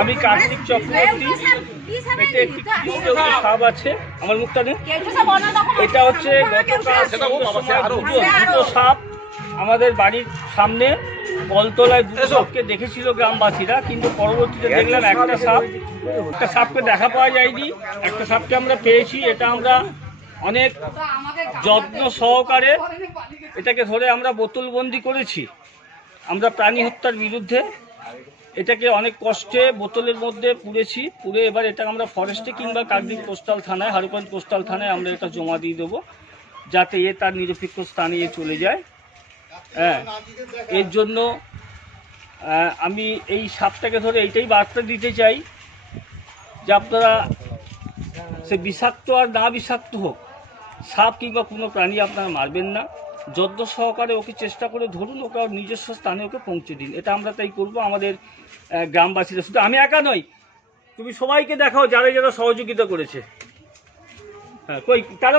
আমি কার্তিক চক্রবর্তী একটি সাপ আছে? আমার মুখটা নেই এটা হচ্ছে গতকাল দুটো দুটো সাপ। আমাদের বাড়ির সামনে কলতলায় দুটো সাপকে দেখেছিল গ্রামবাসীরা কিন্তু পরবর্তীতে দেখলাম একটা সাপ। একটা সাপকে দেখা পাওয়া যায়নি। একটা সাপকে আমরা পেয়েছি এটা আমরা অনেক যত্ন সহকারে এটাকে ধরে আমরা বোতলবন্দি করেছি। আমরা প্রাণী হত্যার বিরুদ্ধে এটাকে অনেক কষ্টে বোতলের মধ্যে পুড়েছি, পুড়ে এবার এটা আমরা ফরেস্টে কিংবা কাকদ্বীপ কোস্টাল থানায় হারুপান কোস্টাল থানায় আমরা এটা জমা দিয়ে দেবো, যাতে এ তার নিরপেক্ষ স্থানে চলে যায়। হ্যাঁ এর জন্য আমি এই সাপটাকে ধরে এইটাই বার্তা দিতে চাই যে আপনারা সে বিষাক্ত আর না বিষাক্ত হোক, সাপ কিংবা কোনো প্রাণী আপনারা মারবেন না। যত্ন সহকারে ওকে চেষ্টা করে ধরুন, ওকে নিজস্ব স্থানে ওকে পৌঁছে দিন। এটা আমরা তাই করব আমাদের গ্রামবাসীরা। শুধু আমি একা নই, তুমি সবাইকে দেখাও যারা যারা সহযোগিতা করেছে। হ্যাঁ কই তারা